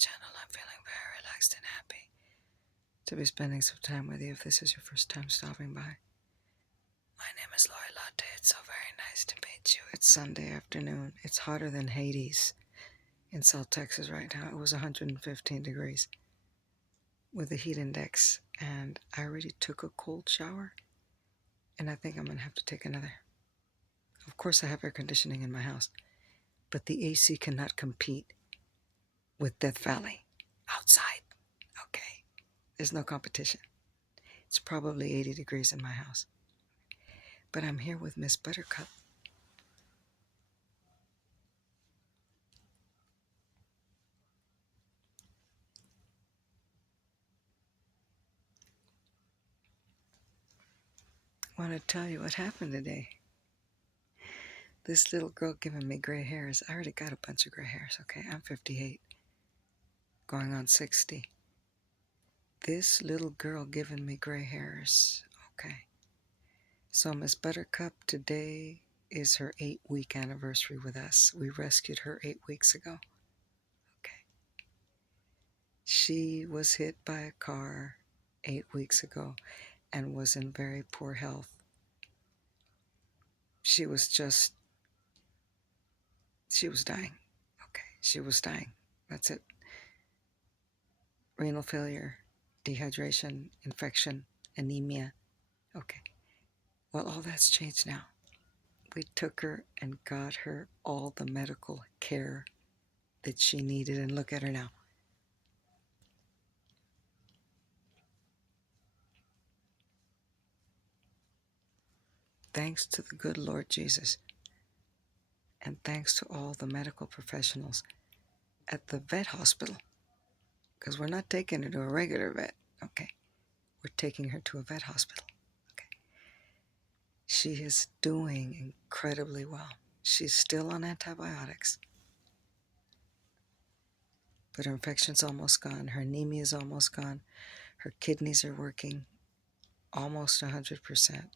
channel. I'm feeling very relaxed and happy to be spending some time with you if this is your first time stopping by. My name is Lori Latte. It's so very nice to meet you. It's Sunday afternoon. It's hotter than Hades in South Texas right now. It was 115 degrees with the heat index, and I already took a cold shower, and I think I'm going to have to take another. Of course, I have air conditioning in my house, but the AC cannot compete with Death Valley outside. Okay, there's no competition. It's probably 80 degrees in my house. But I'm here with Miss ButterCup. I want to tell you what happened today. This little girl giving me gray hairs. I already got a bunch of gray hairs, okay? I'm 58, going on 60. This little girl giving me gray hairs, okay? So Miss ButterCup, today is her 8-week anniversary with us. We rescued her 8 weeks ago. Okay. She was hit by a car 8 weeks ago and was in very poor health. She was dying. Okay, she was dying. That's it. Renal failure, dehydration, infection, anemia. Okay. Well, all that's changed now. We took her and got her all the medical care that she needed, and look at her now. Thanks to the good Lord Jesus, and thanks to all the medical professionals at the vet hospital, because we're not taking her to a regular vet, okay? We're taking her to a vet hospital, okay? She is doing incredibly well. She's still on antibiotics, but her infection's almost gone. Her anemia is almost gone. Her kidneys are working almost 100%. Okay.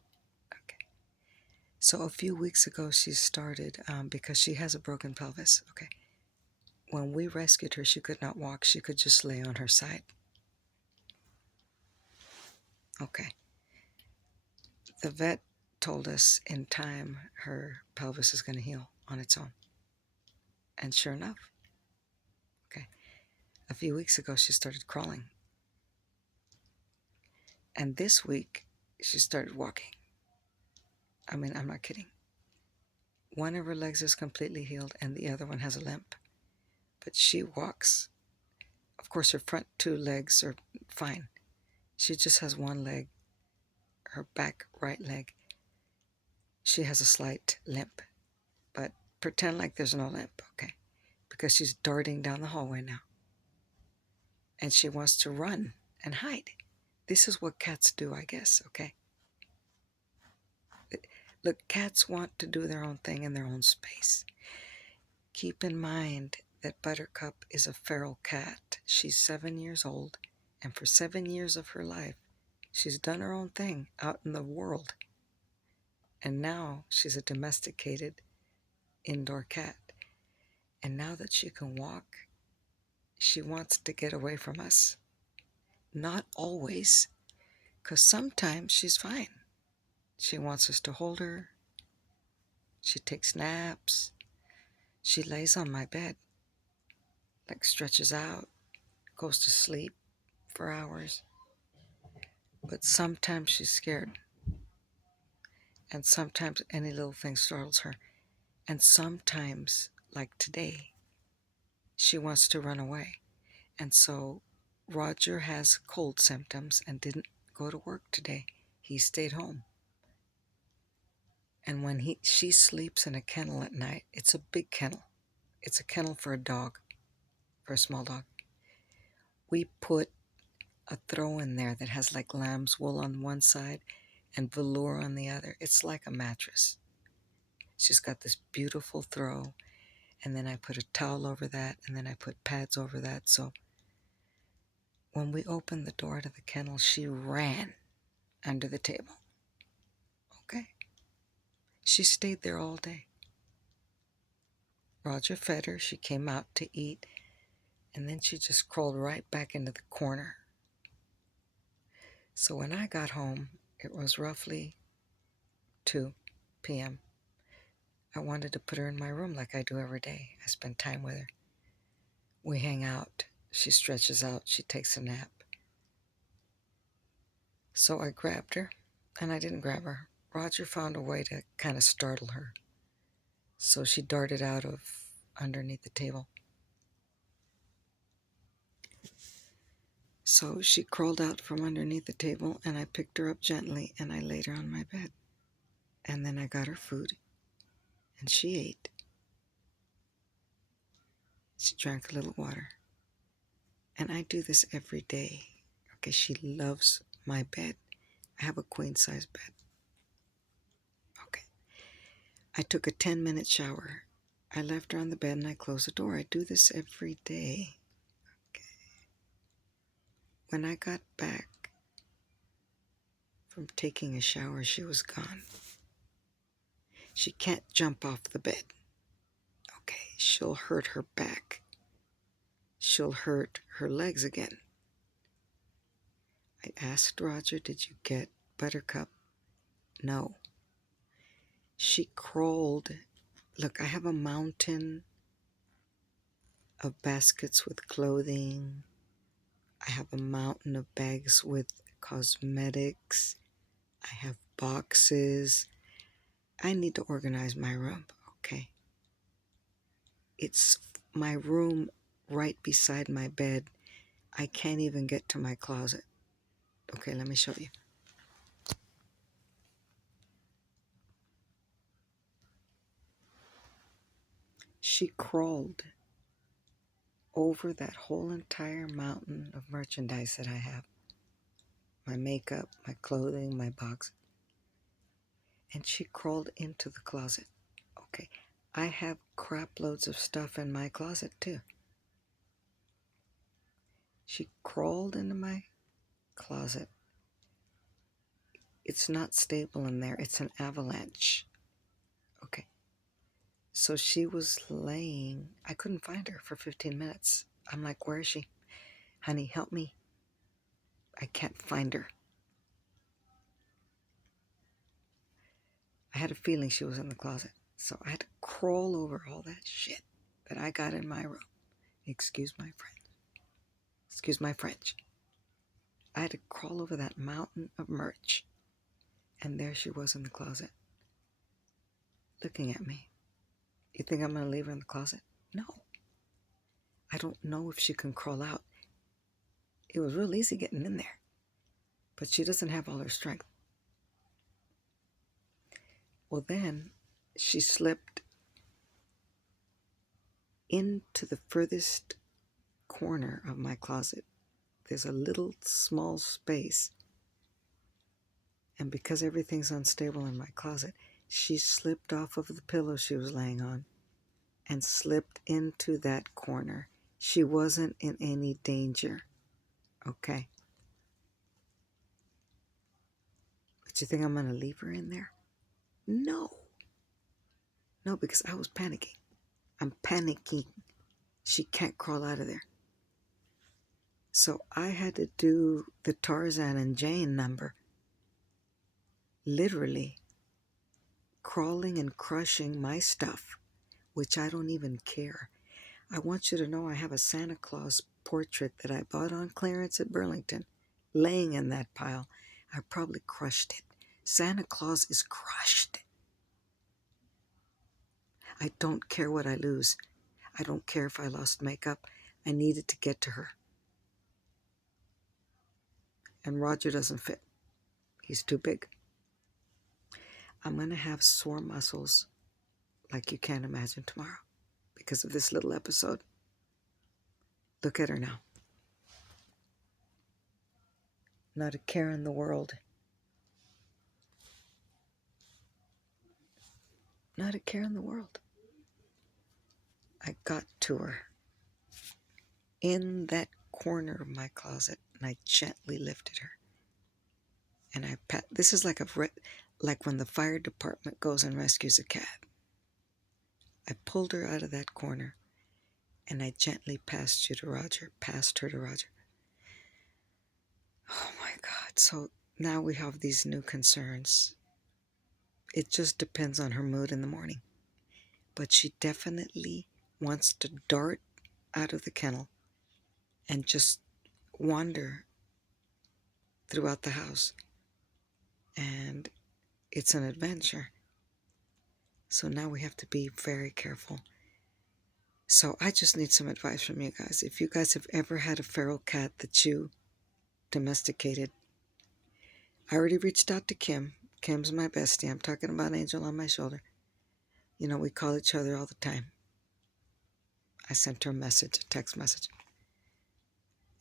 So a few weeks ago, she started, because she has a broken pelvis, okay? When we rescued her, she could not walk. She could just lay on her side. Okay. The vet told us in time her pelvis is going to heal on its own. And sure enough, okay, a few weeks ago, she started crawling. And this week, she started walking. I mean, I'm not kidding. One of her legs is completely healed and the other one has a limp. But she walks. Of course, her front 2 legs are fine. She just has one leg, her back right leg. She has a slight limp. But pretend like there's no limp, okay? Because she's darting down the hallway now. And she wants to run and hide. This is what cats do, I guess, okay? Look, cats want to do their own thing in their own space. Keep in mind that ButterCup is a feral cat. She's 7 years old, and for 7 years of her life, she's done her own thing out in the world. And now she's a domesticated indoor cat. And now that she can walk, she wants to get away from us. Not always, because sometimes she's fine. She wants us to hold her. She takes naps. She lays on my bed, like stretches out, goes to sleep for hours. But sometimes she's scared. And sometimes any little thing startles her. And sometimes, like today, she wants to run away. And so Roger has cold symptoms and didn't go to work today. He stayed home. And when she sleeps in a kennel at night, it's a big kennel. It's a kennel for a dog, for a small dog. We put a throw in there that has like lamb's wool on one side and velour on the other. It's like a mattress. She's got this beautiful throw, and then I put a towel over that, and then I put pads over that. So when we opened the door to the kennel, she ran under the table. Okay? She stayed there all day. Roger fed her. She came out to eat, And then she just crawled right back into the corner. So when I got home, it was roughly 2 p.m. I wanted to put her in my room like I do every day. I spend time with her. We hang out. She stretches out. She takes a nap. So I grabbed her, and I didn't grab her. Roger found a way to kind of startle her. So she darted out of underneath the table. So she crawled out from underneath the table, and I picked her up gently, and I laid her on my bed. And then I got her food, and she ate. She drank a little water. And I do this every day. Okay, she loves my bed. I have a queen-size bed. Okay. I took a 10-minute shower. I left her on the bed and I closed the door. I do this every day. Okay. When I got back from taking a shower, she was gone. She can't jump off the bed. Okay, she'll hurt her back. She'll hurt her legs again. I asked Roger, did you get ButterCup? No. She crawled. Look, I have a mountain of baskets with clothing. I have a mountain of bags with cosmetics. I have boxes. I need to organize my room, okay? It's my room right beside my bed. I can't even get to my closet. Okay, let me show you. She crawled over that whole entire mountain of merchandise that I have. My makeup, my clothing, my box. And she crawled into the closet. Okay, I have crap loads of stuff in my closet too. She crawled into my closet. It's not stable in there. It's an avalanche. Okay. So she was laying. I couldn't find her for 15 minutes. I'm like, where is she? Honey, help me. I can't find her. I had a feeling she was in the closet. So I had to crawl over all that shit that I got in my room. Excuse my French. Excuse my French. I had to crawl over that mountain of merch. And there she was in the closet, looking at me. You think I'm going to leave her in the closet? No. I don't know if she can crawl out. It was real easy getting in there. But she doesn't have all her strength. Well, then she slipped into the furthest corner of my closet. There's a little small space. And because everything's unstable in my closet, she slipped off of the pillow she was laying on and slipped into that corner. She wasn't in any danger. Okay. But you think I'm going to leave her in there? No. No, because I was panicking. I'm panicking. She can't crawl out of there. So I had to do the Tarzan and Jane number. Literally crawling and crushing my stuff, which I don't even care. I want you to know I have a Santa Claus portrait that I bought on clearance at Burlington, laying in that pile. I probably crushed it. Santa Claus is crushed. I don't care what I lose. I don't care if I lost makeup. I needed to get to her. And Roger doesn't fit. He's too big. I'm going to have sore muscles like you can't imagine tomorrow because of this little episode. Look at her now. Not a care in the world. Not a care in the world. I got to her in that corner of my closet and I gently lifted her. And I pat. This is like like when the fire department goes and rescues a cat. I pulled her out of that corner And I gently passed her to Roger. Oh my God. So now we have these new concerns. It just depends on her mood in the morning. But she definitely wants to dart out of the kennel and just wander throughout the house. And it's an adventure. So now we have to be very careful. So I just need some advice from you guys. If you guys have ever had a feral cat that you domesticated, I already reached out to Kim. Kim's my bestie. I'm talking about Angel on my shoulder. You know, we call each other all the time. I sent her a message, a text message.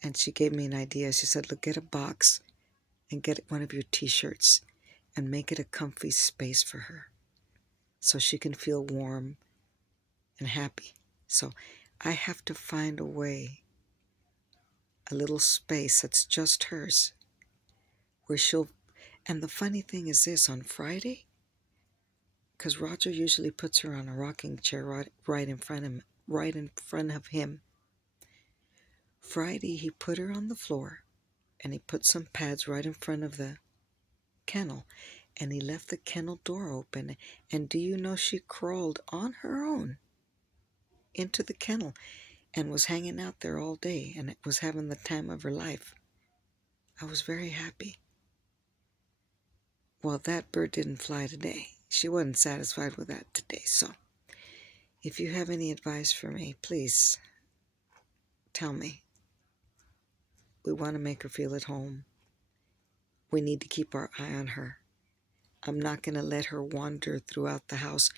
And she gave me an idea. She said, look, get a box and get one of your t-shirts and make it a comfy space for her so she can feel warm and happy. So I have to find a way, a little space that's just hers, where she'll, and the funny thing is this, on Friday, because Roger usually puts her on a rocking chair right in front of him. Friday, he put her on the floor, and he put some pads right in front of the kennel, and he left the kennel door open. And do you know she crawled on her own into the kennel and was hanging out there all day and was having the time of her life. I was very happy. Well, that bird didn't fly today. She wasn't satisfied with that today. So if you have any advice for me, please tell me. We want to make her feel at home. We need to keep our eye on her. I'm not going to let her wander throughout the house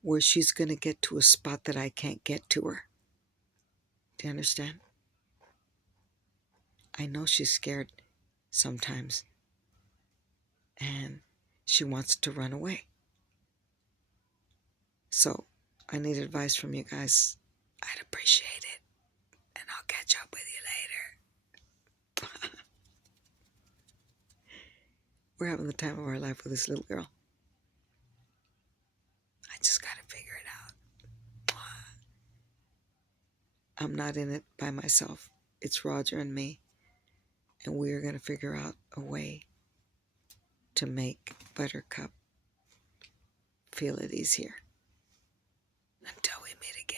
where she's going to get to a spot that I can't get to her. Do you understand? I know she's scared sometimes, and she wants to run away. So I need advice from you guys. I'd appreciate it, and I'll catch up with you later. We're having the time of our life with this little girl. I just gotta figure it out. I'm not in it by myself. It's Roger and me, and we're gonna figure out a way to make Buttercup feel at ease here. Until we meet again.